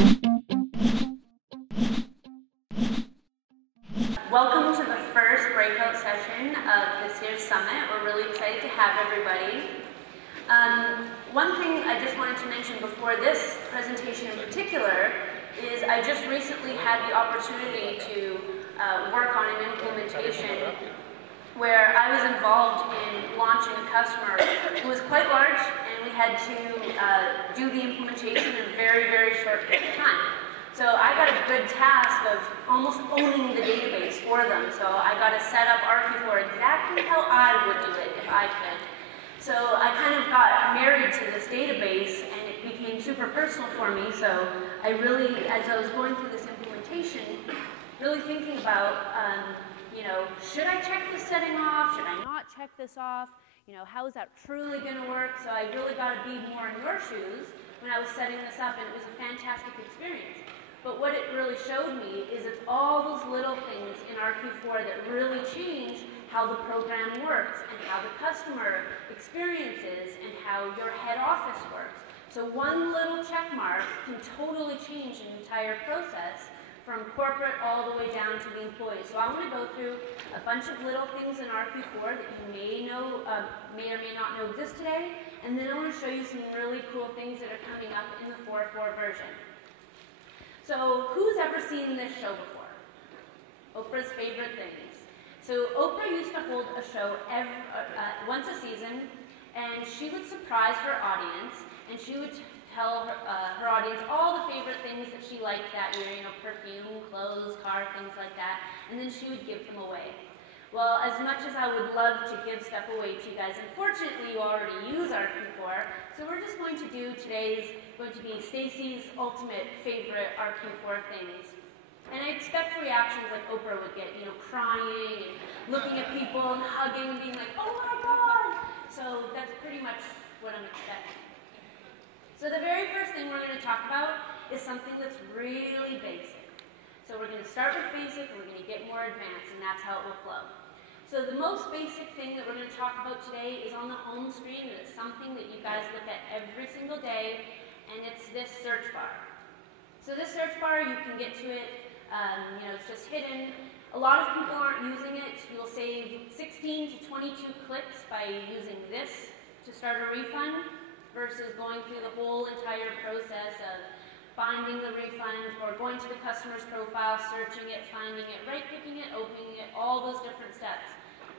Welcome to the first breakout session of this year's summit. We're really excited to have everybody. One thing I just wanted to mention before this presentation in particular is I just recently had the opportunity to work on an implementation where I was involved in launching a customer who was quite large, and we had to do the implementation in a very, very short period of time. So I got a good task of almost owning the database for them. So I got to set up RQ4 exactly how I would do it if I could. So I kind of got married to this database, and it became super personal for me. So I really, as I was going through this implementation, really thinking about, you know, should I check this setting off? Should I not check this off? You know, how is that truly going to work? So I really got to be more in your shoes when I was setting this up, and it was a fantastic experience. But what it really showed me is it's all those little things in RQ4 that really change how the program works and how the customer experiences and how your head office works. So one little check mark can totally change an entire process from corporate all the way down to the employee. So I want to go through a bunch of little things in RQ4 that you may know, may or may not know exist today, and then I want to show you some really cool things that are coming up in the 4.4 version. So who's ever seen this show before? Oprah's favorite things. So Oprah used to hold a show once a season, and she would surprise her audience, and she would tell her audience all the favorite things that she liked that year, you know, perfume, clothes, car, things like that, and then she would give them away. Well, as much as I would love to give stuff away to you guys, unfortunately you already use RQ4, so we're just going to do today's going to be Stacy's ultimate favorite RQ4 things. And I expect reactions like Oprah would get, you know, crying and looking at people and hugging and being like, oh my God! So that's pretty much what I'm expecting. So the very first thing we're going to talk about is something that's really basic. So we're going to start with basic, and we're going to get more advanced, and that's how it will flow. So the most basic thing that we're going to talk about today is on the home screen, and it's something that you guys look at every single day, and it's this search bar. So this search bar, you can get to it, you know, it's just hidden. A lot of people aren't using it. You'll save 16 to 22 clicks by using this to start a refund versus going through the whole entire process of finding the refund or going to the customer's profile, searching it, finding it, right-clicking it, opening it, all those different steps.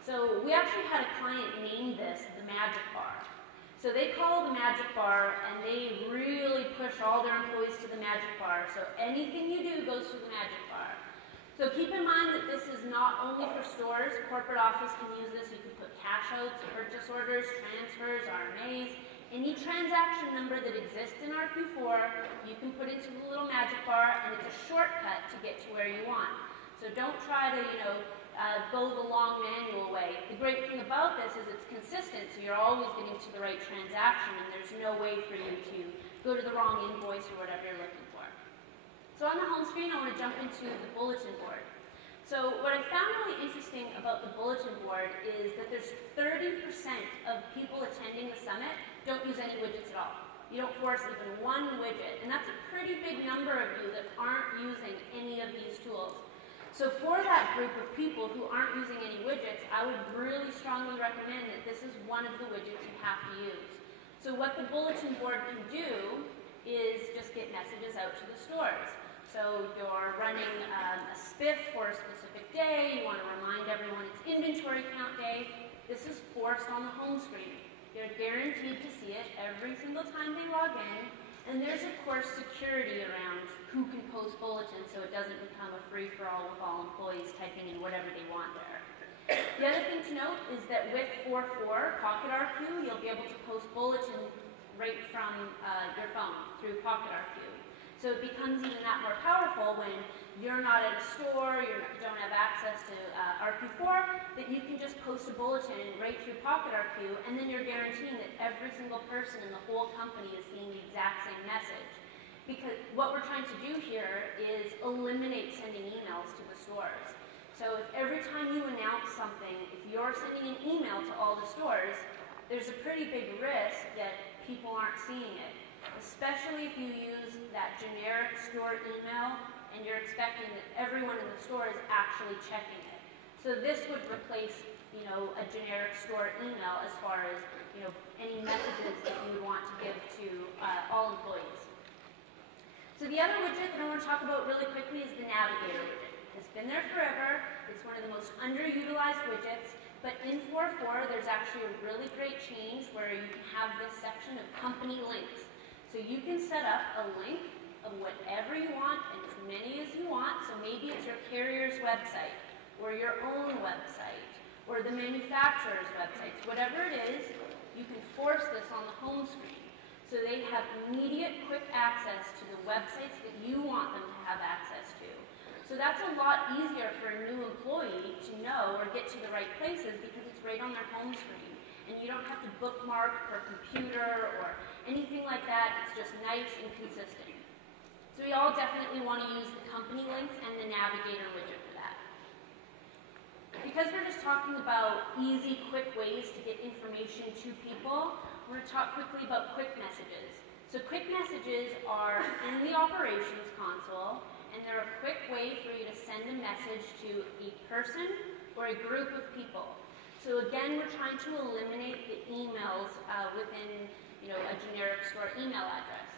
So we actually had a client name this the magic bar. So they call it the magic bar, and they really push all their employees to the magic bar. So anything you do goes to the magic bar. So keep in mind that this is not only for stores. Corporate office can use this. You can put cash outs, purchase orders, transfers, RMAs. Any transaction number that exists in RQ4, you can put into the little magic bar, and it's a shortcut to get to where you want. So don't try to, you know, go the long manual way. The great thing about this is it's consistent, so you're always getting to the right transaction, and there's no way for you to go to the wrong invoice or whatever you're looking for. So on the home screen, I want to jump into the bulletin board. So what I found really interesting about the bulletin board is that there's 30% of people attending the summit don't use any widgets at all. You don't force even one widget, and that's a pretty big number of you that aren't using any of these tools. So for that group of people who aren't using any widgets, I would really strongly recommend that this is one of the widgets you have to use. So what the bulletin board can do is just get messages out to the stores. So you're running a spiff for a specific day, you want to remind everyone it's inventory count day, this is forced on the home screen. They're guaranteed to see it every single time they log in, and there's of course security around who can post bulletins so it doesn't become a free-for-all with all employees typing in whatever they want there. The other thing to note is that with 4.4 Pocket RQ, you'll be able to post bulletins right from your phone through Pocket RQ. So it becomes even that more powerful when you're not at a store, you don't have access to RQ4, that you can just post a bulletin right through Pocket RQ, and then you're guaranteeing that every single person in the whole company is seeing the exact same message. Because what we're trying to do here is eliminate sending emails to the stores. So if every time you announce something, if you're sending an email to all the stores, there's a pretty big risk that people aren't seeing it. Especially if you use that that generic store email, and you're expecting that everyone in the store is actually checking it. So this would replace, a generic store email as far as, any messages that you would want to give to all employees. So the other widget that I want to talk about really quickly is the Navigator widget. It's been there forever. It's one of the most underutilized widgets. But in 4.4, there's actually a really great change where you can have this section of company links. So you can set up a link of whatever you want and as many as you want. So maybe it's your carrier's website or your own website or the manufacturer's websites. Whatever it is, you can force this on the home screen. So they have immediate, quick access to the websites that you want them to have access to. So that's a lot easier for a new employee to know or get to the right places because it's right on their home screen. And you don't have to bookmark per computer or anything like that. It's just nice and consistent. So we all definitely want to use the company links and the Navigator widget for that. Because we're just talking about easy, quick ways to get information to people, we're going to talk quickly about quick messages. So quick messages are in the operations console, and they're a quick way for you to send a message to a person or a group of people. So again, we're trying to eliminate the emails within a generic store email address.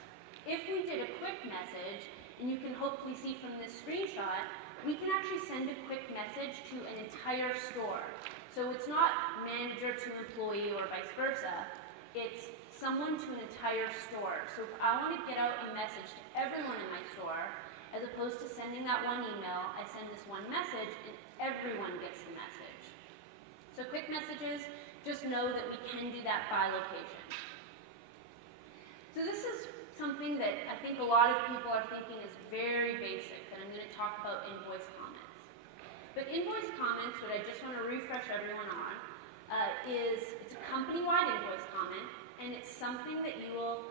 If we did a quick message, and you can hopefully see from this screenshot, we can actually send a quick message to an entire store. So it's not manager to employee or vice versa. It's someone to an entire store. So if I want to get out a message to everyone in my store, as opposed to sending that one email, I send this one message and everyone gets the message. So quick messages, just know that we can do that by location. So this is something that I think a lot of people are thinking is very basic, that I'm going to talk about invoice comments. But invoice comments, what I just want to refresh everyone on, it's a company-wide invoice comment, and it's something that you will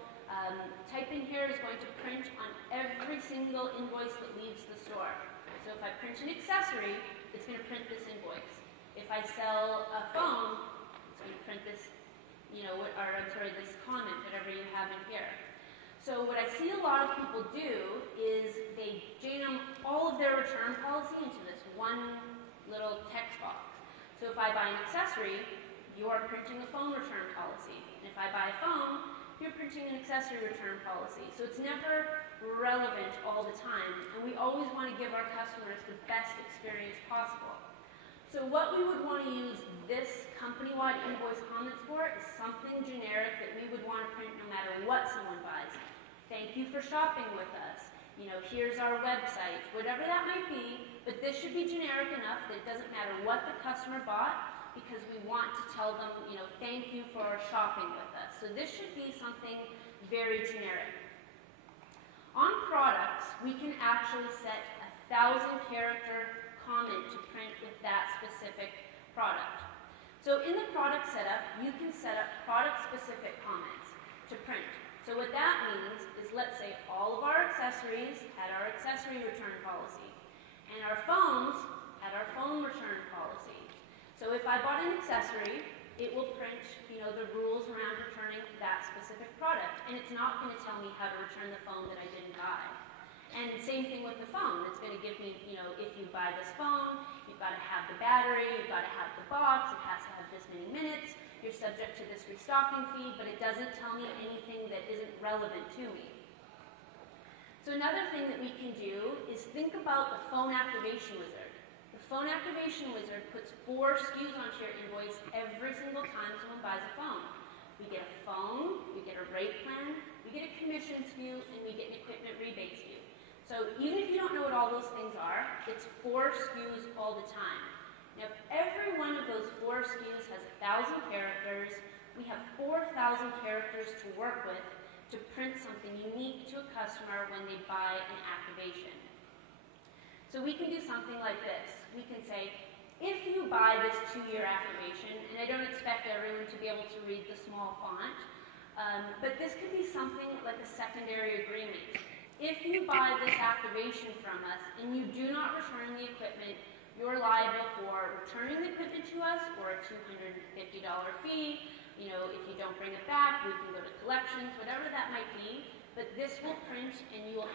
type in here is going to print on every single invoice that leaves the store. So if I print an accessory, it's going to print this invoice. If I sell a phone, it's going to print this, this comment, whatever you have in here. So what I see a lot of people do is they jam all of their return policy into this one little text box. So if I buy an accessory, you are printing a phone return policy. And if I buy a phone, you're printing an accessory return policy. So it's never relevant all the time. And we always want to give our customers the best experience possible. So what we would want to use this company-wide invoice comments for is something generic that we would want to print no matter what someone buys. Thank you for shopping with us. Here's our website, whatever that might be, but this should be generic enough that it doesn't matter what the customer bought because we want to tell them, thank you for shopping with us. So this should be something very generic. On products, we can actually set a 1,000-character comment to print with that specific product. So in the product setup, you can set up product-specific comments to print. So what that means is, let's say all of our accessories had our accessory return policy, and our phones had our phone return policy. So if I bought an accessory, it will print, the rules around returning that specific product, and it's not going to tell me how to return the phone that I didn't buy. And same thing with the phone. It's going to give me, if you buy this phone, you've got to have the battery, you've got to have the box, it has to have this many minutes, you're subject to this restocking fee, but it doesn't tell me anything that isn't relevant to me. So another thing that we can do is think about the phone activation wizard. The phone activation wizard puts 4 SKUs onto your invoice every single time someone buys a phone. We get a phone, we get a rate plan, we get a commission SKU, and we get an equipment rebate SKU. So even if you don't know what all those things are, it's 4 SKUs all the time. Now, if every one of those 4 SKUs has 1,000 characters, we have 4,000 characters to work with to print something unique to a customer when they buy an activation. So we can do something like this. We can say, if you buy this 2-year activation, and I don't expect everyone to be able to read the small font, but this could be something like a secondary agreement. If you buy this activation from us and you do not return the equipment, you're liable for returning the equipment to us or a $250 fee. If you don't bring it back, we can go to collections, whatever that might be. But this will print and you will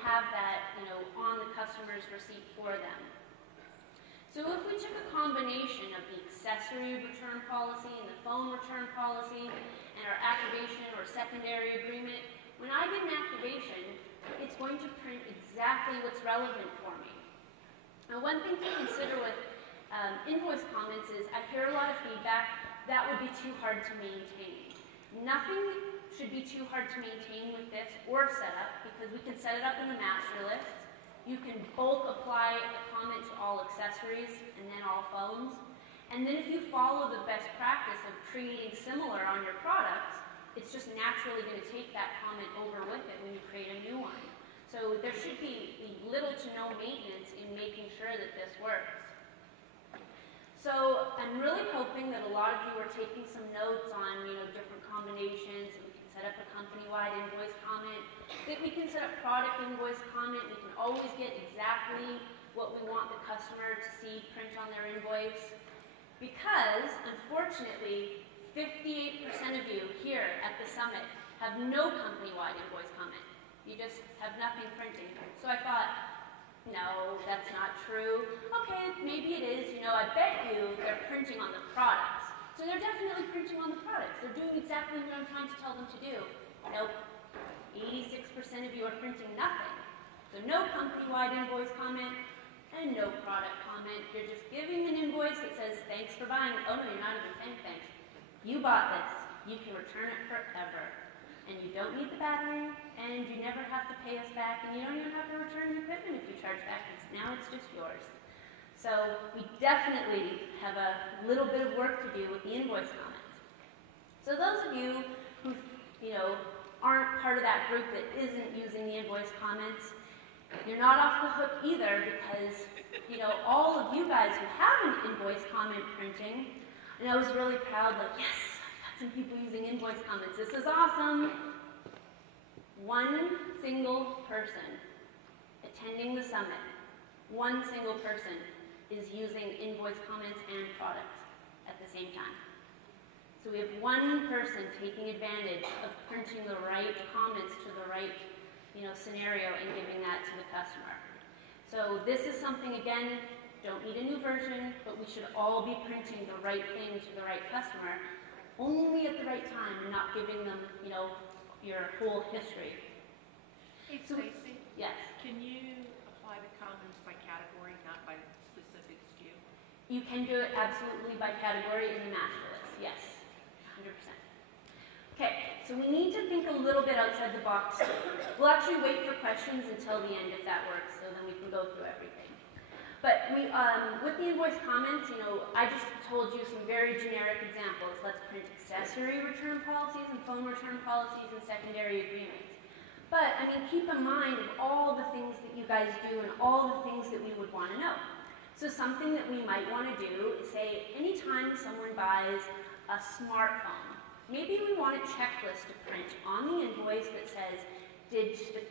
customer's receipt for them. So if we took a combination of the accessory return policy and the phone return policy and our activation or secondary agreement, when I get an activation, it's going to print exactly what's relevant for me. Now, one thing to consider with invoice comments is I hear a lot of feedback that would be too hard to maintain. Nothing should be too hard to maintain with this or set up, because we can set it up in the master list. You can bulk apply a comment to all accessories and then all phones. And then if you follow the best practice of creating similar on your products, it's just naturally going to take that comment over with it when you create a new one. So there should be little to no maintenance in making sure that this works. So I'm really hoping that a lot of you are taking some notes on, different combinations. We can set up a company-wide invoice comment, that we can set up product invoice comment. We can always get exactly what we want the customer to see print on their invoice. Because, unfortunately, 58% of you here at the summit have no company-wide invoice comment. You just have nothing printing. So I thought, no, that's not true. Okay, maybe it is. I bet you they're printing on the products. So they're definitely printing on the products. They're doing exactly what I'm trying to tell them to do. Nope. 86% of you are printing nothing. So no company-wide invoice comment and no product comment. You're just giving an invoice that says, thanks for buying. Oh no, you're not even saying thanks. You bought this. You can return it forever. And you don't need the battery, and you never have to pay us back, and you don't even have to return the equipment if you charge back, because now it's just yours. So we definitely have a little bit of work to do with the invoice comments. So those of you who, aren't part of that group that isn't using the invoice comments, you're not off the hook either, because, all of you guys who have an invoice comment printing, and I was really proud, yes, some people using invoice comments. This is awesome. One single person attending the summit, one single person is using invoice comments and products at the same time. So we have one person taking advantage of printing the right comments to the right scenario and giving that to the customer. So this is something, again, don't need a new version, but we should all be printing the right thing to the right customer, only at the right time, and not giving them, your whole history. Hey, Stacy. Yes. Can you apply the comments by category, not by specific SKU? You can do it absolutely by category in the master list. Yes, 100%. Okay, so we need to think a little bit outside the box. We'll actually wait for questions until the end if that works, so then we can go through everything. But we, with the invoice comments, I just told you some very generic examples. Let's print accessory return policies and phone return policies and secondary agreements. But, keep in mind of all the things that you guys do and all the things that we would want to know. So something that we might want to do is say, anytime someone buys a smartphone, maybe we want a checklist to print on the invoice that says, did the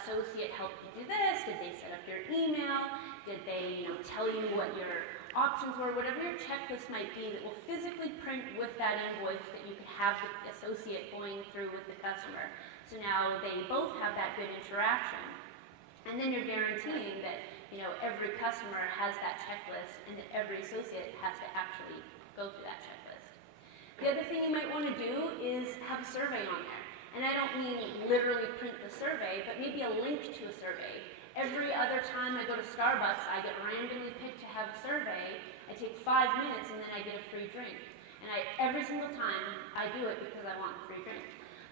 associate help you do this? Did they set up your email? Did they, tell you what your options were? Whatever your checklist might be that will physically print with that invoice that you could have the associate going through with the customer. So now they both have that good interaction. And then you're guaranteeing that, every customer has that checklist and that every associate has to actually go through that checklist. The other thing you might want to do is have a survey on there. And I don't mean literally print the survey, but maybe a link to a survey. Every other time I go to Starbucks, I get randomly picked to have a survey. I take 5 minutes and then I get a free drink. And every single time I do it because I want the free drink.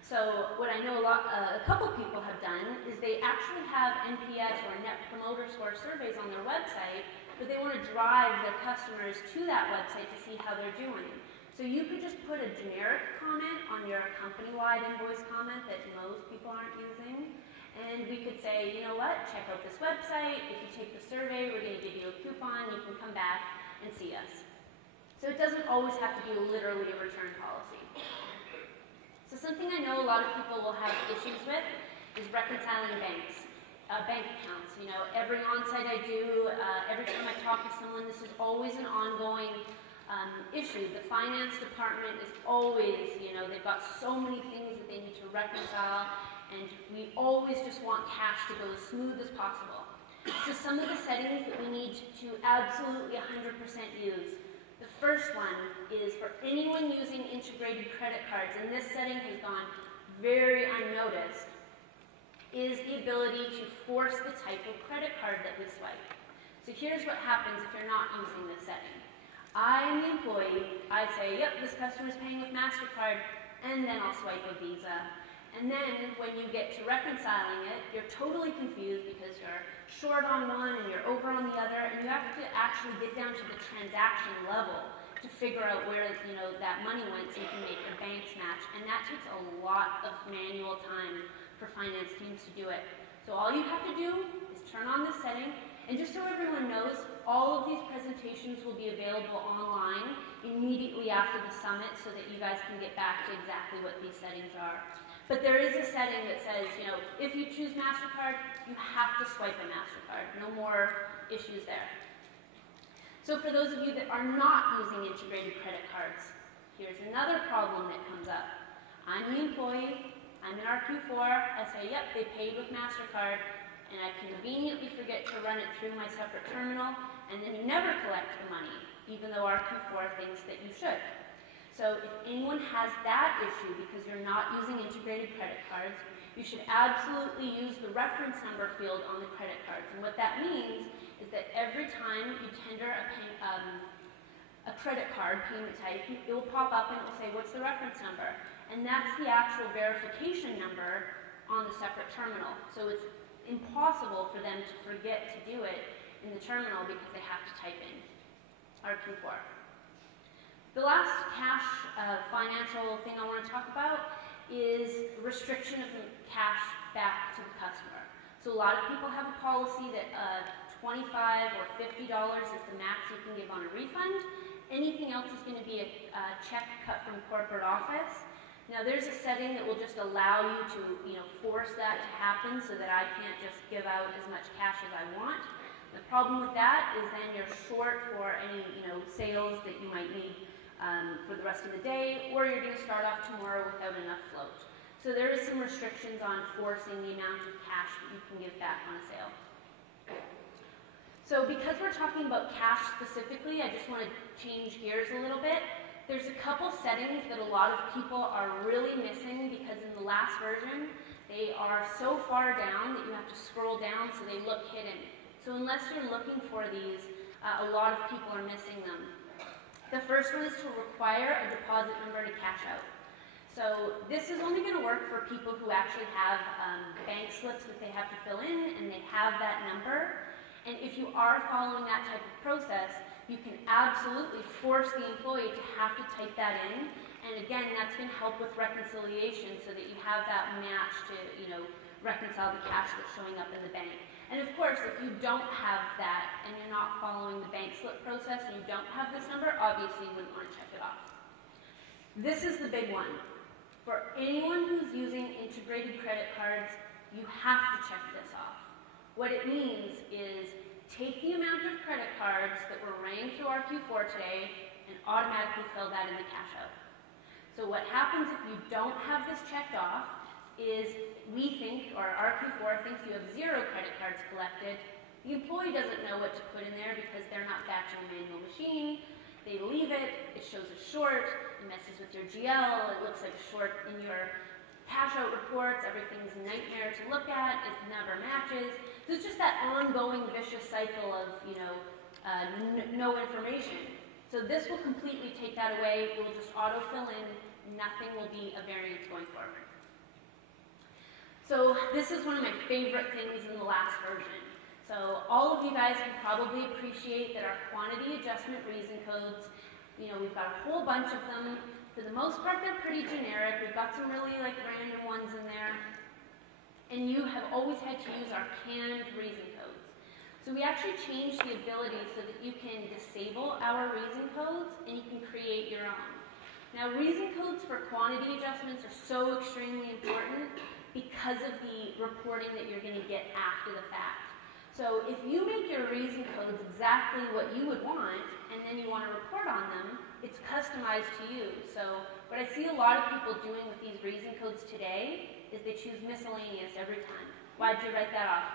So what I know a couple people have done is they actually have NPS or Net Promoter Score surveys on their website, but they want to drive their customers to that website to see how they're doing. So you could just put a generic comment on your company-wide invoice comment that most people aren't using. And we could say, you know what, check out this website. If you take the survey, we're going to give you a coupon. You can come back and see us. So it doesn't always have to be literally a return policy. So something I know a lot of people will have issues with is reconciling bank accounts. Every on-site I do, every time I talk to someone, this is always an ongoing issue. The finance department is always, they've got so many things that they need to reconcile, and we always just want cash to go as smooth as possible. So some of the settings that we need to absolutely 100% use. The first one is for anyone using integrated credit cards, and this setting has gone very unnoticed, is the ability to force the type of credit card that we swipe. So here's what happens if you're not using this setting. I am the employee, I say, yep, this customer is paying with MasterCard, and then I'll swipe a Visa. And then when you get to reconciling it, you're totally confused because you're short on one and you're over on the other, and you have to actually get down to the transaction level to figure out where that money went so you can make your banks match. And that takes a lot of manual time for finance teams to do it. So all you have to do is turn on this setting, and just so everyone knows, all of these presentations will be available online immediately after the summit so that you guys can get back to exactly what these settings are. But there is a setting that says, if you choose MasterCard, you have to swipe a MasterCard. No more issues there. So for those of you that are not using integrated credit cards, here's another problem that comes up. I'm the employee, I'm in our Q4, I say, yep, they paid with MasterCard, and I conveniently forget to run it through my separate terminal, and then you never collect the money, even though our Q4 thinks that you should. So if anyone has that issue because you're not using integrated credit cards, you should absolutely use the reference number field on the credit cards. And what that means is that every time you tender a credit card payment type, it will pop up and it will say, what's the reference number? And that's the actual verification number on the separate terminal. So it's impossible for them to forget to do it in the terminal because they have to type in our Q4. The last cash financial thing I want to talk about is restriction of cash back to the customer. So a lot of people have a policy that $25 or $50 is the max you can give on a refund. Anything else is going to be a check cut from corporate office. Now there's a setting that will just allow you to force that to happen so that I can't just give out as much cash as I want. The problem with that is then you're short for any sales that you might need for the rest of the day, or you're going to start off tomorrow without enough float. So there is some restrictions on forcing the amount of cash that you can give back on a sale. So because we're talking about cash specifically, I just want to change gears a little bit. There's a couple settings that a lot of people are really missing because in the last version, they are so far down that you have to scroll down so they look hidden. So unless you're looking for these, a lot of people are missing them. The first one is to require a deposit number to cash out. So this is only going to work for people who actually have bank slips that they have to fill in and they have that number. And if you are following that type of process, you can absolutely force the employee to have to type that in. And again, that's going to help with reconciliation so that you have that match to, reconcile the cash that's showing up in the bank. And of course, if you don't have that and you're not following the bank slip process and you don't have this number, obviously you wouldn't want to check it off. This is the big one. For anyone who's using integrated credit cards, you have to check this off. What it means is take the amount of credit cards that were ran through our Q4 today and automatically fill that in the cash out. So what happens if you don't have this checked off is we think, or our Q4 thinks you have 0 credit cards collected. The employee doesn't know what to put in there because they're not batching a manual machine. They leave it, it shows a short, it messes with your GL, it looks like a short in your cash out reports, everything's a nightmare to look at, it never matches. So it's just that ongoing vicious cycle of, no information. So this will completely take that away, it will just autofill in, nothing will be a variance going forward. So this is one of my favorite things in the last version. So all of you guys can probably appreciate that our quantity adjustment reason codes, we've got a whole bunch of them. For the most part, they're pretty generic. We've got some really random ones in there. And you have always had to use our canned reason codes. So we actually changed the ability so that you can disable our reason codes and you can create your own. Now reason codes for quantity adjustments are so extremely important because of the reporting that you're going to get after the fact. So if you make your reason codes exactly what you would want, and then you want to report on them, it's customized to you. So what I see a lot of people doing with these reason codes today is they choose miscellaneous every time. Why'd you write that off?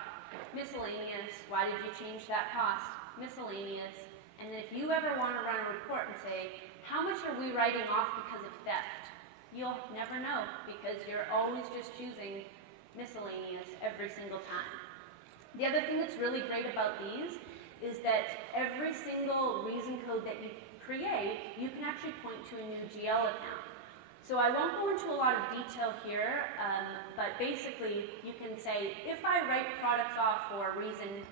miscellaneous, why did you change that cost? Miscellaneous. And then if you ever want to run a report and say, how much are we writing off because of theft? You'll never know because you're always just choosing miscellaneous every single time. The other thing that's really great about these is that every single reason code that you create, you can actually point to a new GL account. So I won't go into a lot of detail here, but basically you can say, if I write products off for a reason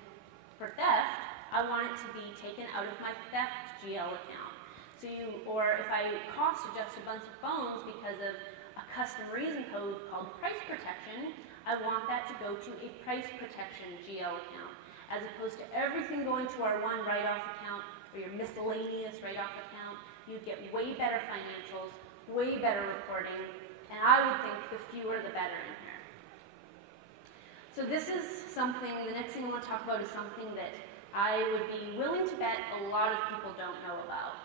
for theft, I want it to be taken out of my theft GL account. So or if I cost adjust a bunch of phones because of a custom reason code called price protection, I want that to go to a price protection GL account, as opposed to everything going to our one write-off account or your miscellaneous write-off account. You get way better financials, way better reporting, and I would think the fewer the better in here. So this is something, the next thing I want to talk about is something that I would be willing to bet a lot of people don't know about.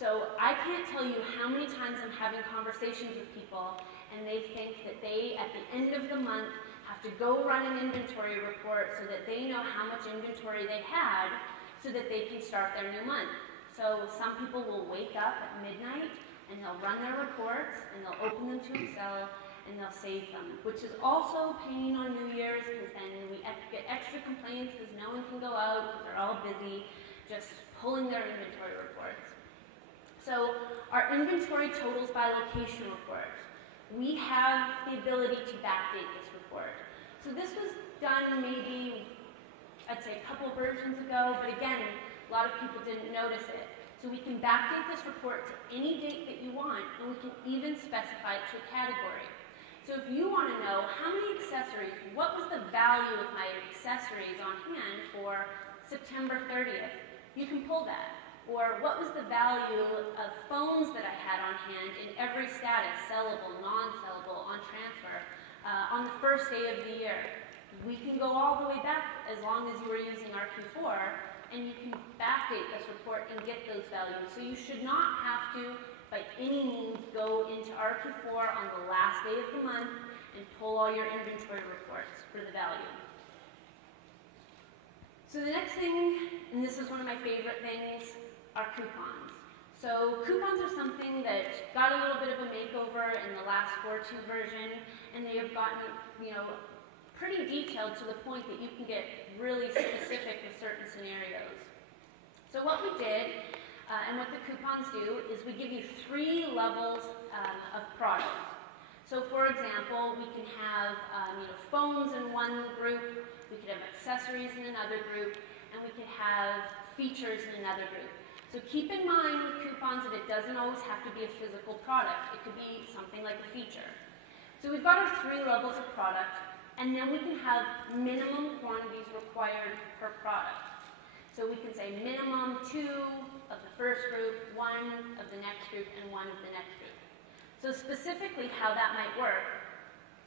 So I can't tell you how many times I'm having conversations with people and they think that they, at the end of the month, have to go run an inventory report so that they know how much inventory they had so that they can start their new month. So some people will wake up at midnight and they'll run their reports and they'll open them to Excel and they'll save them, which is also a pain on New Year's because then we get extra complaints because no one can go out because they're all busy just pulling their inventory reports. So our inventory totals by location report. We have the ability to backdate this report. So this was done maybe, I'd say a couple versions ago, but again, a lot of people didn't notice it. So we can backdate this report to any date that you want, and we can even specify it to a category. So if you want to know how many accessories, what was the value of my accessories on hand for September 30th, you can pull that. Or what was the value of phones that I had on hand in every status, sellable, non-sellable, on transfer, on the first day of the year. We can go all the way back as long as you were using RQ4, and you can backdate this report and get those values. So you should not have to, by any means, go into RQ4 on the last day of the month and pull all your inventory reports for the value. So the next thing, and this is one of my favorite things, are coupons. So coupons are something that got a little bit of a makeover in the last 4.2 version, and they have gotten, pretty detailed to the point that you can get really specific with certain scenarios. So what we did, and what the coupons do, is we give you 3 levels of products. So for example, we can have phones in one group, we could have accessories in another group, and we could have features in another group. So keep in mind with coupons that it doesn't always have to be a physical product. It could be something like a feature. So we've got our 3 levels of product, and then we can have minimum quantities required per product. So we can say minimum 2 of the first group, 1 of the next group, and 1 of the next group. So specifically how that might work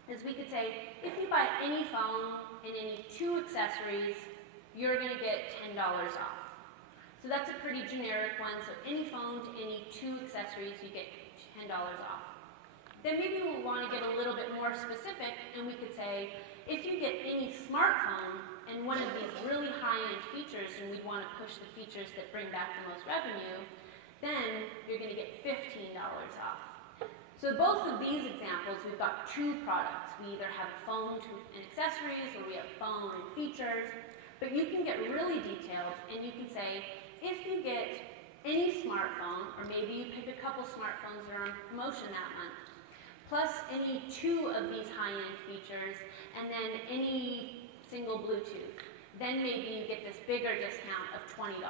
is we could say, if you buy any phone and any 2 accessories, you're going to get $10 off. So that's a pretty generic one. So any phone to any 2 accessories, you get $10 off. Then maybe we'll want to get a little bit more specific, and we could say, if you get any smartphone and one of these really high-end features, and we want to push the features that bring back the most revenue, then you're going to get $15 off. So both of these examples, we've got 2 products. We either have a phone and accessories, or we have phone and features. But you can get really detailed, and you can say, if you get any smartphone, or maybe you pick a couple smartphones that are on promotion that month, plus any 2 of these high-end features, and then any single Bluetooth, then maybe you get this bigger discount of $20.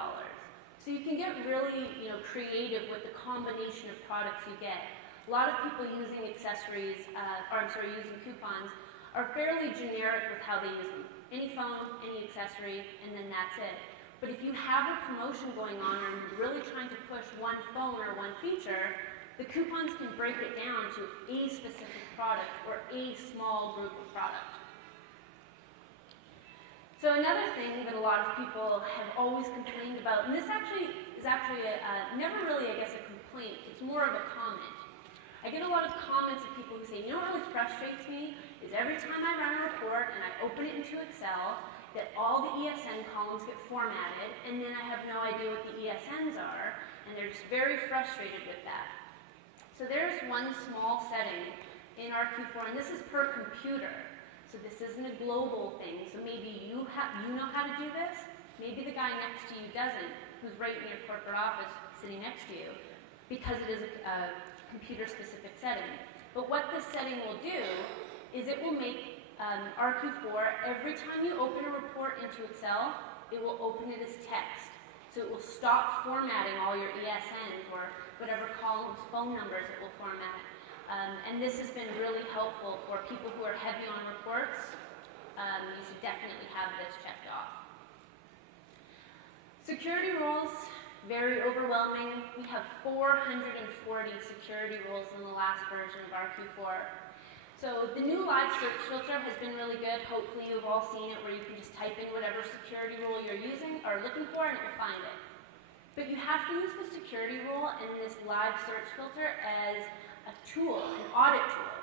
So you can get really, creative with the combination of products you get. A lot of people using accessories, using coupons, are fairly generic with how they use them. Any phone, any accessory, and then that's it. But if you have a promotion going on and you're really trying to push one phone or one feature, the coupons can break it down to a specific product or a small group of product. So another thing that a lot of people have always complained about, and this is never really, I guess, a complaint, it's more of a comment. I get a lot of comments of people who say, what really frustrates me is every time I run a report and I open it into Excel, that all the ESN columns get formatted, and then I have no idea what the ESNs are, and they're just very frustrated with that. So there's one small setting in RQ4, and this is per computer. So this isn't a global thing. So maybe you know how to do this. Maybe the guy next to you doesn't, who's right in your corporate office sitting next to you, because it is a computer-specific setting. But what this setting will do is it will make RQ4, every time you open a report into Excel, it will open it as text. So it will stop formatting all your ESNs or whatever columns, phone numbers it will format. And this has been really helpful for people who are heavy on reports. You should definitely have this checked off. Security rules, very overwhelming. We have 440 security rules in the last version of RQ4. So the new live search filter has been really good. Hopefully you've all seen it, where you can just type in whatever security rule you're using or looking for and it will find it. But you have to use the security rule and this live search filter as a tool, an audit tool.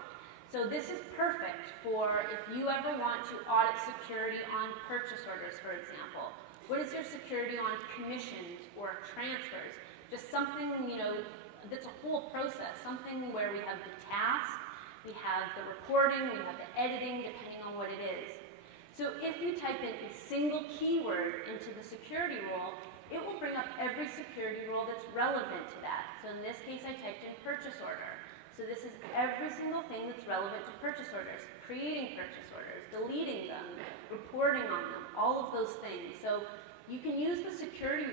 So this is perfect for if you ever want to audit security on purchase orders, for example. What is your security on commissions or transfers? Just something, that's a whole process, something where we have the task, we have the reporting, we have the editing, depending on what it is. So if you type in a single keyword into the security rule, it will bring up every security rule that's relevant to that. So in this case, I typed in purchase order. So this is every single thing that's relevant to purchase orders, creating purchase orders, deleting them, reporting on them, all of those things. So you can use the security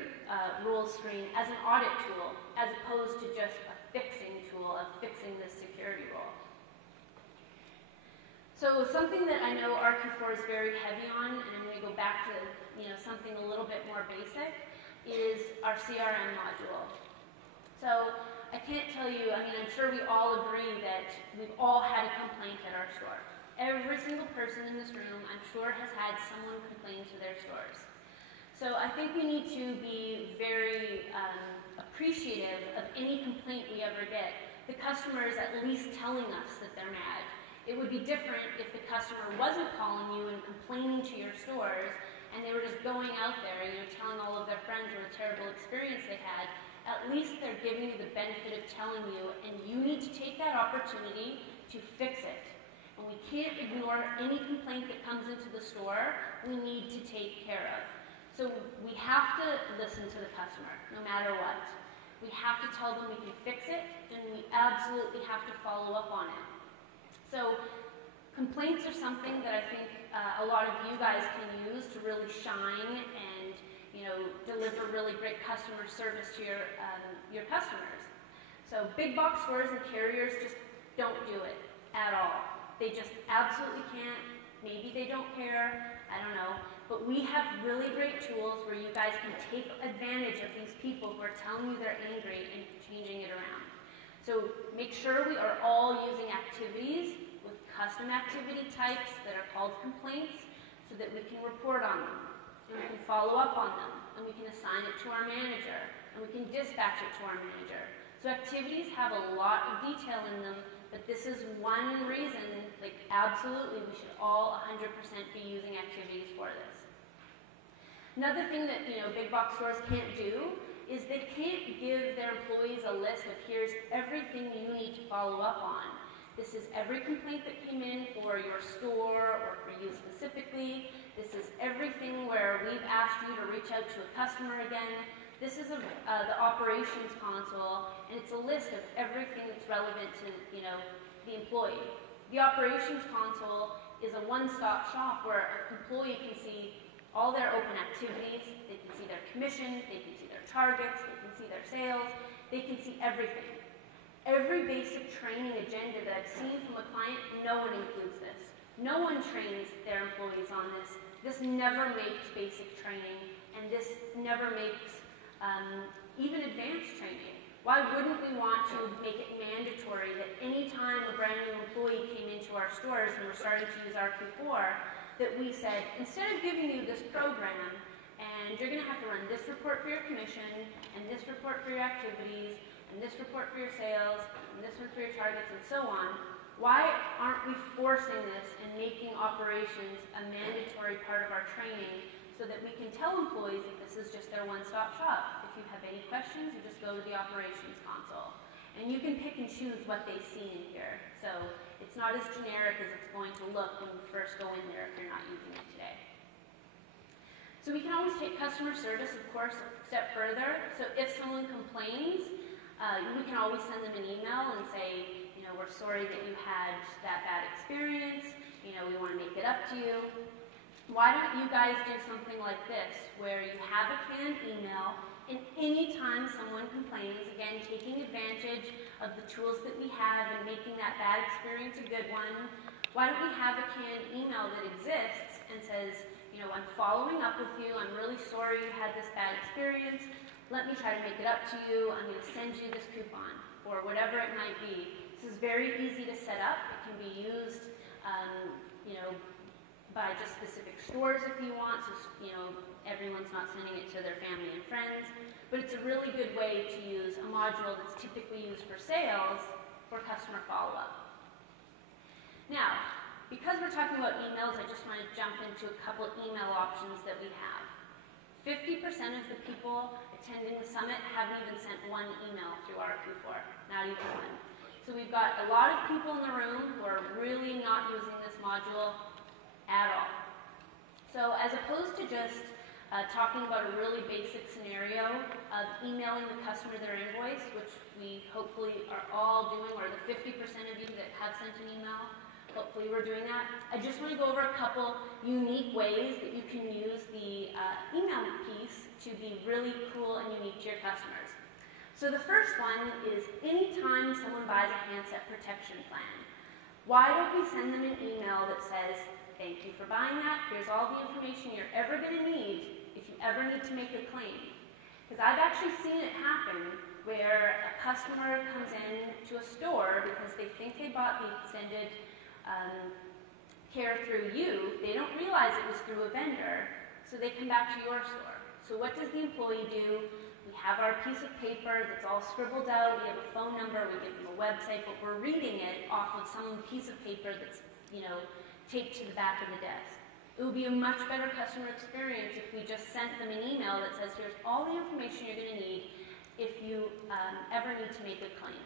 rules screen as an audit tool as opposed to just a fixing tool of fixing this security rule. So something that I know RQ4 is very heavy on, and I'm going to go back to something a little bit more basic, is our Crm module. So I can't tell you, I'm sure we all agree that we've all had a complaint at our store. Every single person in this room, I'm sure, has had someone complain to their stores. So I think we need to be very appreciative of any complaint we ever get. The customer is at least telling us that they're mad. It would be different if the customer wasn't calling you and complaining to your stores, and they were just going out there, telling all of their friends what a terrible experience they had. At least they're giving you the benefit of telling you, and you need to take that opportunity to fix it. And we can't ignore any complaint that comes into the store. We need to take care of. So we have to listen to the customer, no matter what. We have to tell them we can fix it, and we absolutely have to follow up on it. So complaints are something that I think a lot of you guys can use to really shine and deliver really great customer service to your customers. So big box stores and carriers just don't do it at all. They just absolutely can't. Maybe they don't care. I don't know. But we have really great tools where you guys can take advantage of these people who are telling you they're angry and changing it around. So make sure we are all using activities with custom activity types that are called complaints so that we can report on them, and we can follow up on them, and we can assign it to our manager, and we can dispatch it to our manager. So activities have a lot of detail in them, but this is one reason, absolutely, we should all 100% be using activities for this. Another thing that, big box stores can't do is they can't give their employees a list of here's everything you need to follow up on. This is every complaint that came in for your store or for you specifically. This is everything where we've asked you to reach out to a customer again. This is the operations console, and it's a list of everything that's relevant to the employee. The operations console is a one-stop shop where an employee can see all their open activities, they can see their commission, they can see their targets, they can see their sales, they can see everything. Every basic training agenda that I've seen from a client, no one includes this. No one trains their employees on this. This never makes basic training, and this never makes even advanced training. Why wouldn't we want to make it mandatory that any time a brand new employee came into our stores and we're starting to use RQ4, that we said, instead of giving you this program, and you're going to have to run this report for your commission, and this report for your activities, and this report for your sales, and this one for your targets, and so on, Why aren't we forcing this and making operations a mandatory part of our training so that we can tell employees that this is just their one-stop shop? If you have any questions, you just go to the operations console. And you can pick and choose what they see in here. So it's not as generic as it's going to look when you first go in there if you're not using it today. So we can always take customer service, of course, a step further. So if someone complains, we can always send them an email and say, we're sorry that you had that bad experience, we want to make it up to you. Why don't you guys do something like this, where you have a canned email, and anytime someone complains, again, taking advantage of the tools that we have and making that bad experience a good one, why don't we have a canned email that exists and says, I'm following up with you, I'm really sorry you had this bad experience, let me try to make it up to you, I'm going to send you this coupon, or whatever it might be. This is very easy to set up. It can be used, by just specific stores if you want, so, everyone's not sending it to their family and friends, but it's a really good way to use a module that's typically used for sales for customer follow-up. Now, because we're talking about emails, I just want to jump into a couple of email options that we have. 50% of the people attending the summit haven't even sent one email through RQ4, not even one. So we've got a lot of people in the room who are really not using this module at all. So as opposed to just talking about a really basic scenario of emailing the customer their invoice, which we hopefully are all doing, or the 50% of you that have sent an email, hopefully we're doing that. I just want to go over a couple unique ways that you can use the email piece to be really cool and unique to your customers. So the first one is anytime someone buys a handset protection plan, why don't we send them an email that says, thank you for buying that, here's all the information you're ever going to need if you ever need to make a claim. Because I've actually seen it happen where a customer comes in to a store because they think they bought the extended care through you, they don't realize it was through a vendor, so they come back to your store. So what does the employee do? We have our piece of paper that's all scribbled out, we have a phone number, we give them a website, but we're reading it off of some piece of paper that's, taped to the back of the desk. It would be a much better customer experience if we just sent them an email that says, here's all the information you're going to need if you ever need to make a claim.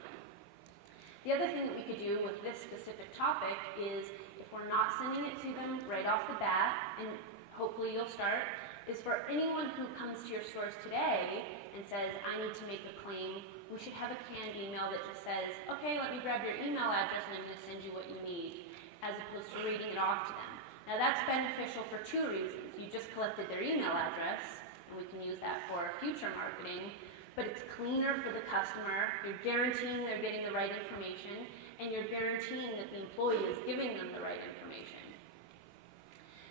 The other thing that we could do with this specific topic is, if we're not sending it to them right off the bat, and hopefully you'll start, is for anyone who comes to your stores today and says, I need to make a claim, we should have a canned email that just says, okay, let me grab your email address and I'm going to send you what you need, as opposed to reading it off to them. Now that's beneficial for two reasons. You just collected their email address, and we can use that for future marketing, but it's cleaner for the customer, you're guaranteeing they're getting the right information, and you're guaranteeing that the employee is giving them the right information.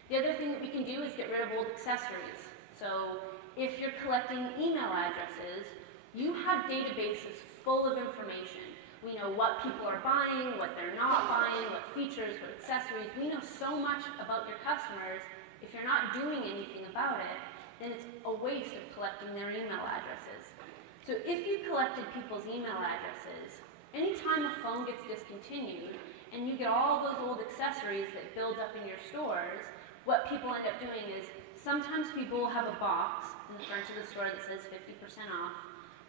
The other thing that we can do is get rid of old accessories. So if you're collecting email addresses, you have databases full of information. We know what people are buying, what they're not buying, what features, what accessories. We know so much about your customers. If you're not doing anything about it, then it's a waste of collecting their email addresses. So if you collected people's email addresses, anytime a phone gets discontinued and you get all those old accessories that build up in your stores, what people end up doing is sometimes people will have a box in the front of the store that says 50% off,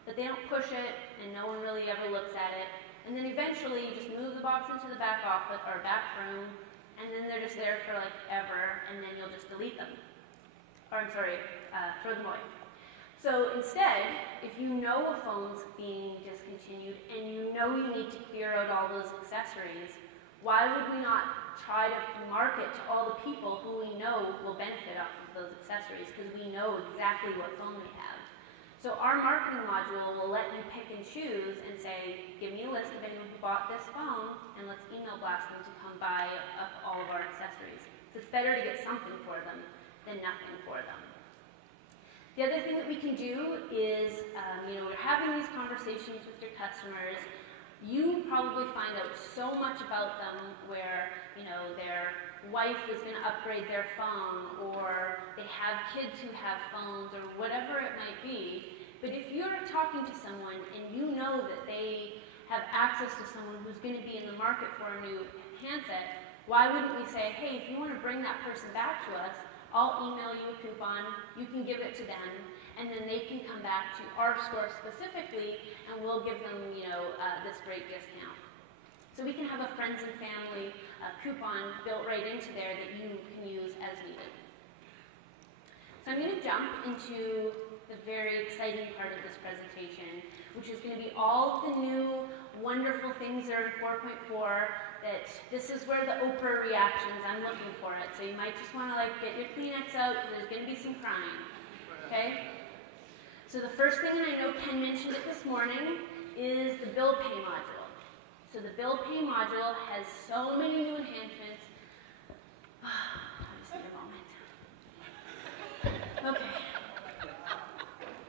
but they don't push it and no one really ever looks at it. And then eventually you just move the box into the back office or back room, and then they're just there for like ever, and then you'll just delete them. Or I'm sorry, throw them away. So instead, if you know a phone's being discontinued and you know you need to clear out all those accessories, why would we not try to market to all the people who we know will benefit off of those accessories, because we know exactly what phone they have. So our marketing module will let you pick and choose and say, give me a list of anyone who bought this phone, and let's email blast them to come buy up all of our accessories. So it's better to get something for them than nothing for them. The other thing that we can do is, we're having these conversations with your customers. You probably find out so much about them where, their wife is going to upgrade their phone, or they have kids who have phones, or whatever it might be. But if you're talking to someone and you know that they have access to someone who's going to be in the market for a new handset, why wouldn't we say, hey, if you want to bring that person back to us, I'll email you a coupon, you can give it to them, and then they can come back to our store specifically, and we'll give them, this great discount. So we can have a friends and family coupon built right into there that you can use as needed. So I'm going to jump into the very exciting part of this presentation, which is going to be all of the new wonderful things that are in 4.4, that this is where the Oprah reactions, I'm looking for it. So you might just want to get your Kleenex out, because there's going to be some crying. Okay? So the first thing, and I know Ken mentioned it this morning, is the bill pay module. So the bill pay module has so many new enhancements. Just need a moment. Okay.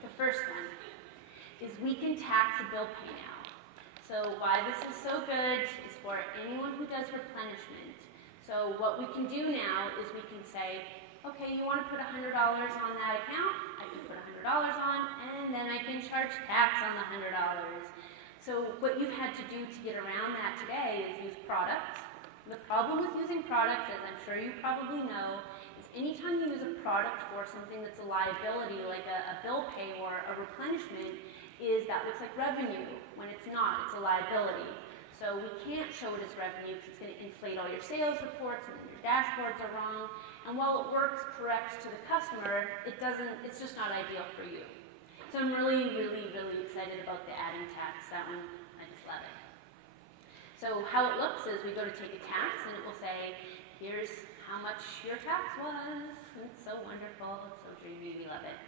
The first one is we can tax a bill pay now. So why this is so good is for anyone who does replenishment. So what we can do now is we can say, okay, you want to put $100 on that account? I can put $100 on, and then I can charge tax on the $100. So what you've had to do to get around that today is use products. The problem with using products, as I'm sure you probably know, is anytime you use a product for something that's a liability, like a bill pay or a replenishment, is that looks like revenue, when it's not, it's a liability. So we can't show it as revenue because it's going to inflate all your sales reports and your dashboards are wrong. And while it works correct to the customer, it's just not ideal for you. So I'm really, really, really excited about the adding tax. That one, I just love it. So how it looks is we go to take a tax and it will say, here's how much your tax was. It's so wonderful, it's so dreamy, we love it.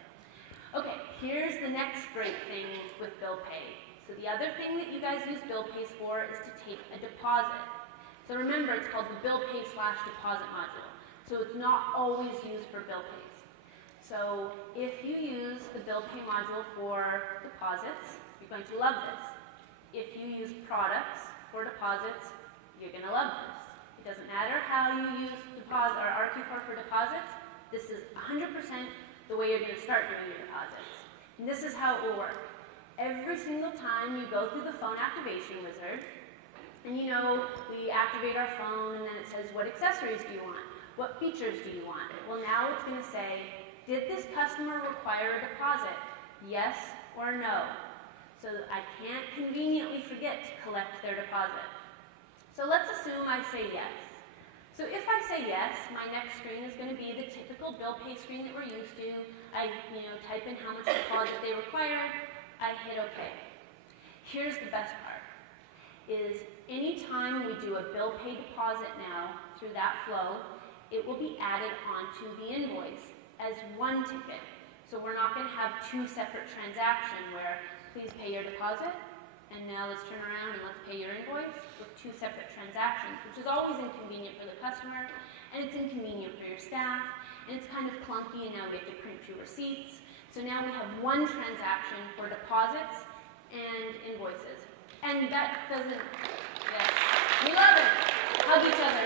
Okay, here's the next great thing with bill pay. So the other thing that you guys use bill pays for is to take a deposit. So remember, it's called the bill pay / deposit module. So it's not always used for bill pays. So if you use the bill pay module for deposits, you're going to love this. If you use products for deposits, you're going to love this. It doesn't matter how you use deposit or RQ4 for deposits. This is 100% the way you're going to start doing your deposits. And this is how it will work. Every single time you go through the phone activation wizard, and we activate our phone and then it says, what accessories do you want? What features do you want? Well, now it's going to say, did this customer require a deposit? Yes or no? So I can't conveniently forget to collect their deposit. So let's assume I say yes. So if I say yes, my next screen is going to be the typical bill pay screen that we're used to. I type in how much deposit they required. I hit OK. Here's the best part, is anytime we do a bill pay deposit now through that flow, it will be added onto the invoice as one ticket. So we're not going to have two separate transactions where please pay your deposit, and now let's turn around and let's pay your invoice with two separate transactions, which is always inconvenient for the customer, and it's inconvenient for your staff, and it's kind of clunky, and now we have to print two receipts. So now we have one transaction for deposits and invoices. And that doesn't, yes, we love it. Hug each other.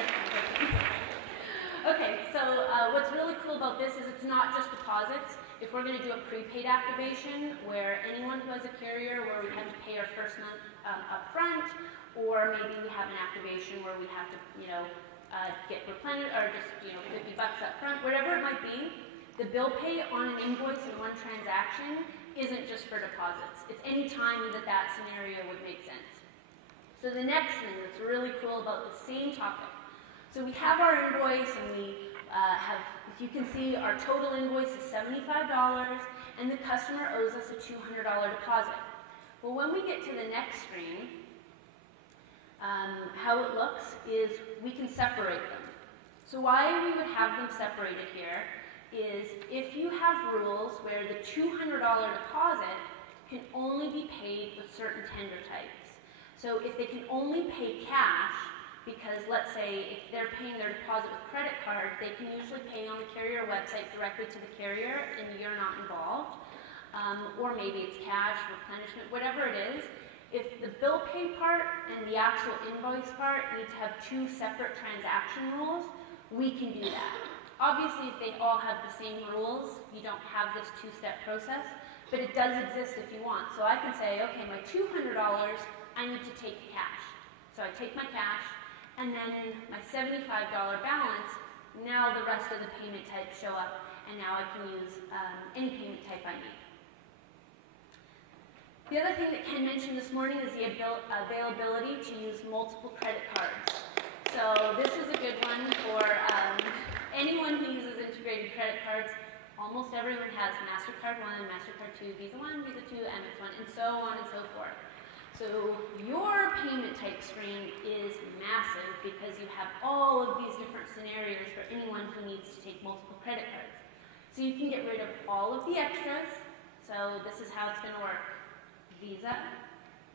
Okay, so what's really cool about this is it's not just deposits. If we're going to do a prepaid activation where anyone who has a carrier where we have to pay our first month up front, or maybe we have an activation where we have to, get replenished, or just, $50 up front, whatever it might be, the bill pay on an invoice in one transaction isn't just for deposits. It's any time that scenario would make sense. So the next thing that's really cool about the same topic. So we have our invoice and we have, as you can see, our total invoice is $75 and the customer owes us a $200 deposit. Well, when we get to the next screen, how it looks is we can separate them. So why we would have them separated here is if you have rules where the $200 deposit can only be paid with certain tender types. So if they can only pay cash, because let's say if they're paying their deposit with credit card, they can usually pay on the carrier website directly to the carrier and you're not involved. Or maybe it's cash, replenishment, whatever it is. If the bill pay part and the actual invoice part need to have two separate transaction rules, we can do that. Obviously, if they all have the same rules, you don't have this two-step process, but it does exist if you want. So I can say, okay, my $200 I need to take cash. So I take my cash, and then my $75 balance, now the rest of the payment types show up, and now I can use any payment type I need. The other thing that Ken mentioned this morning is the availability to use multiple credit cards. So this is a good one for anyone who uses integrated credit cards. Almost everyone has MasterCard 1, MasterCard 2, Visa 1, Visa 2, Amex 1, and so on and so forth. So your payment type screen is massive because you have all of these different scenarios for anyone who needs to take multiple credit cards. So you can get rid of all of the extras. So this is how it's going to work. Visa,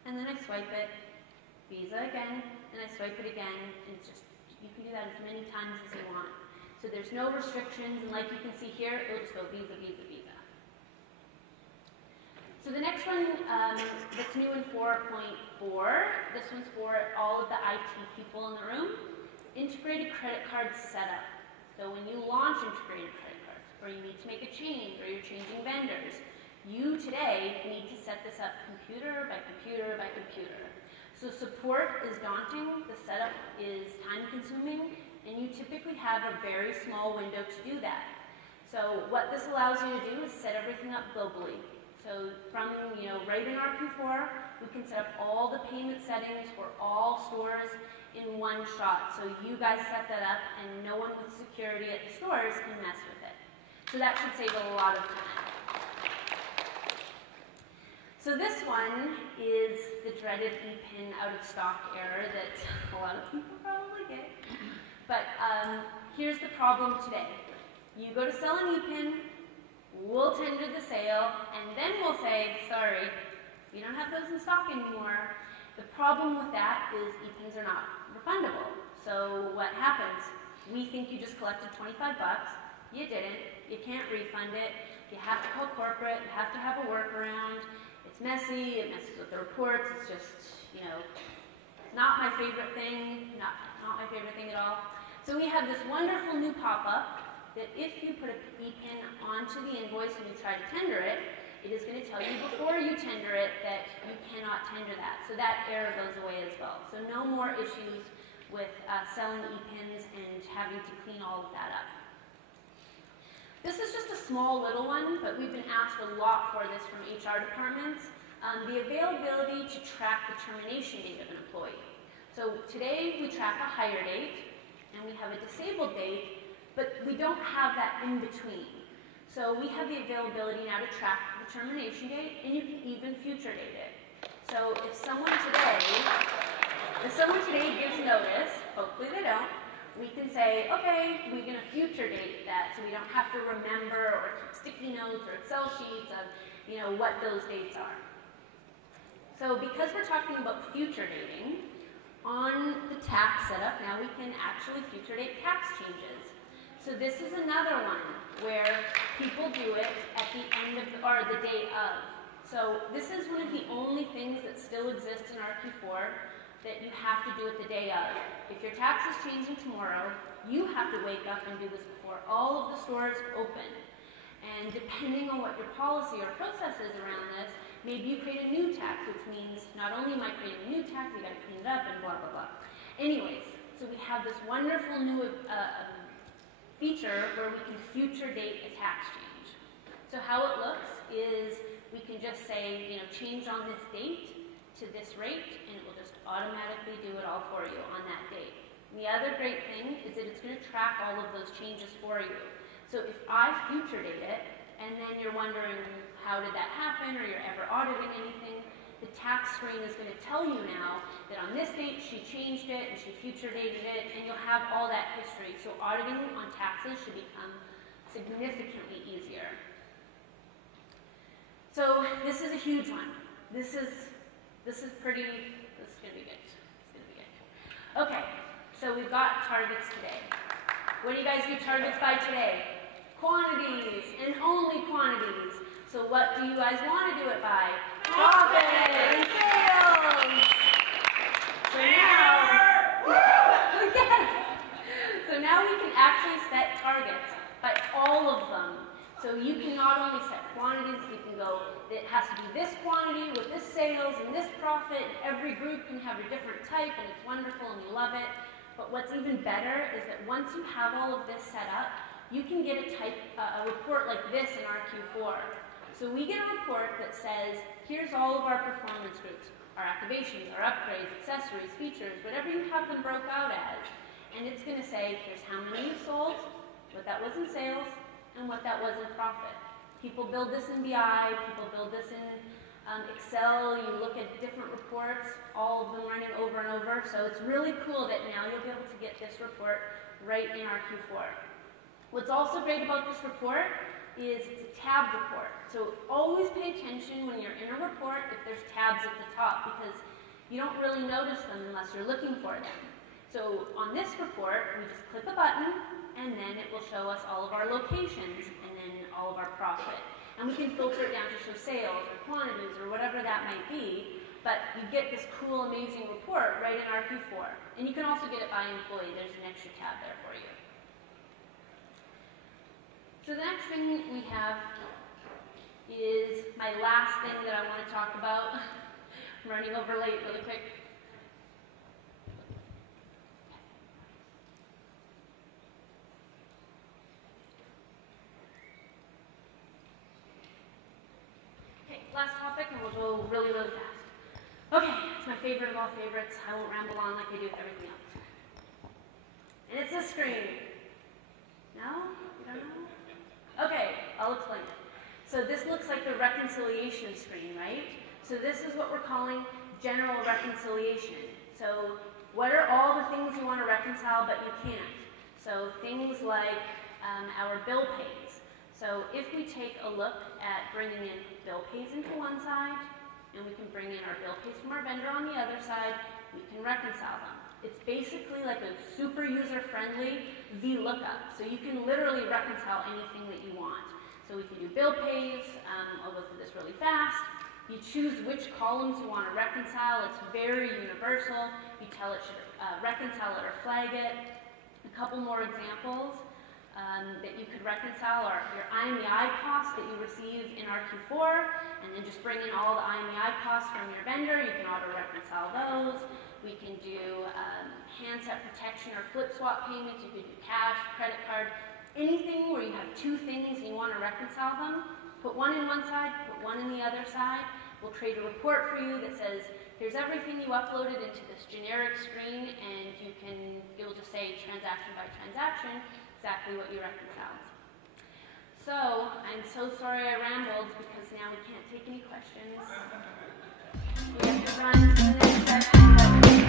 and then I swipe it, Visa again, and I swipe it again, and it's just, you can do that as many times as you want. So there's no restrictions, and like you can see here, it'll just go Visa, Visa, Visa. So the next one that's new in 4.4, this one's for all of the IT people in the room, integrated credit card setup. So when you launch integrated credit cards, or you need to make a change, or you're changing vendors, you today need to set this up computer by computer by computer. So support is daunting, the setup is time consuming, and you typically have a very small window to do that. So what this allows you to do is set everything up globally. So from, right in our Q4, we can set up all the payment settings for all stores in one shot. So you guys set that up and no one with security at the stores can mess with it. So that should save a lot of time. So this one is the dreaded ePIN out of stock error that a lot of people probably get. But here's the problem today. You go to sell an ePIN, we'll tender the sale, and then we'll say, sorry, we don't have those in stock anymore. The problem with that is ePINs are not refundable. So what happens? We think you just collected 25 bucks, you didn't, you can't refund it, you have to call corporate, you have to have a workaround. It's messy, it messes with the reports, it's just, not my favorite thing, not my favorite thing at all. So we have this wonderful new pop-up that if you put an ePIN onto the invoice and you try to tender it, it is going to tell you before you tender it that you cannot tender that. So that error goes away as well. So no more issues with selling ePINs and having to clean all of that up. This is just a small little one, but we've been asked a lot for this from HR departments. The availability to track the termination date of an employee. So today we track a hire date, and we have a disabled date, but we don't have that in between. So we have the availability now to track the termination date, and you can even future date it. So if someone today gives notice, hopefully they don't, we can say, okay, we're going to future date that so we don't have to remember or keep sticky notes or Excel sheets of, what those dates are. So because we're talking about future dating, on the tax setup, now we can actually future date tax changes. So this is another one where people do it at the end of, or the day of. So this is one of the only things that still exists in our Q4 that you have to do it the day of. If your tax is changing tomorrow, you have to wake up and do this before all of the stores open. And depending on what your policy or process is around this, maybe you create a new tax, which means not only am I creating a new tax, we got to clean it up and blah, blah, blah. Anyways, so we have this wonderful new feature where we can future date a tax change. So how it looks is we can just say, change on this date to this rate, and it will just automatically do it all for you on that date. And the other great thing is that it's going to track all of those changes for you. So if I future date it, and then you're wondering how did that happen, or you're ever auditing anything, the tax screen is going to tell you now that on this date she changed it and she future dated it, and you'll have all that history. So auditing on taxes should become significantly easier. So this is a huge one. This is going to be good. It's going to be good. Okay, so we've got targets today. What do you guys do targets by today? Quantities, and only quantities. So what do you guys want to do it by? Profit and sales. So now we can actually set targets by all of them. So you can not only set quantities, you can go, it has to be this quantity with this sales and this profit, and every group can have a different type, and it's wonderful and you love it. But what's even better is that once you have all of this set up, you can get a report like this in our Q4. So we get a report that says, here's all of our performance groups, our activations, our upgrades, accessories, features, whatever you have them broke out as. And it's going to say, here's how many you sold, what that was in sales, and what that was in profit. People build this in BI, people build this in Excel, you look at different reports, all of them running over and over. So it's really cool that now you'll be able to get this report right in our Q4. What's also great about this report is it's a tab report. So always pay attention when you're in a report if there's tabs at the top, because you don't really notice them unless you're looking for them. So on this report, we just click a button, and then it will show us all of our locations, and then all of our profit. And we can filter it down to show sales, or quantities, or whatever that might be, but you get this cool, amazing report right in our Q4. And you can also get it by employee. There's an extra tab there for you. So the next thing we have is my last thing that I want to talk about. I'm running over late really quick. Okay, last topic, and we'll go really, really fast. Okay, it's my favorite of all favorites. I won't ramble on like I do with everything else. And it's a screen. No? You don't know? Okay, I'll explain it. So this looks like the reconciliation screen, right? So this is what we're calling general reconciliation. So what are all the things you want to reconcile but you can't? So things like our bill pays. So if we take a look at bringing in bill pays into one side, and we can bring in our bill pays from our vendor on the other side, we can reconcile them. It's basically like a super user-friendly VLOOKUP. So you can literally reconcile anything that you want. So we can do bill pays. I'll go through this really fast. You choose which columns you want to reconcile. It's very universal. You tell it should reconcile it or flag it. A couple more examples that you could reconcile are your IMEI costs that you receive in our Q4, and then just bring in all the IMEI costs from your vendor. You can auto-reconcile those. We can do handset protection or flip swap payments. You could do cash, credit card, anything where you have two things and you want to reconcile them. Put one in one side, put one in the other side. We'll create a report for you that says, here's everything you uploaded into this generic screen, and it'll just say transaction by transaction, exactly what you reconciled. So, I'm so sorry I rambled because now we can't take any questions. We have to run to the next section.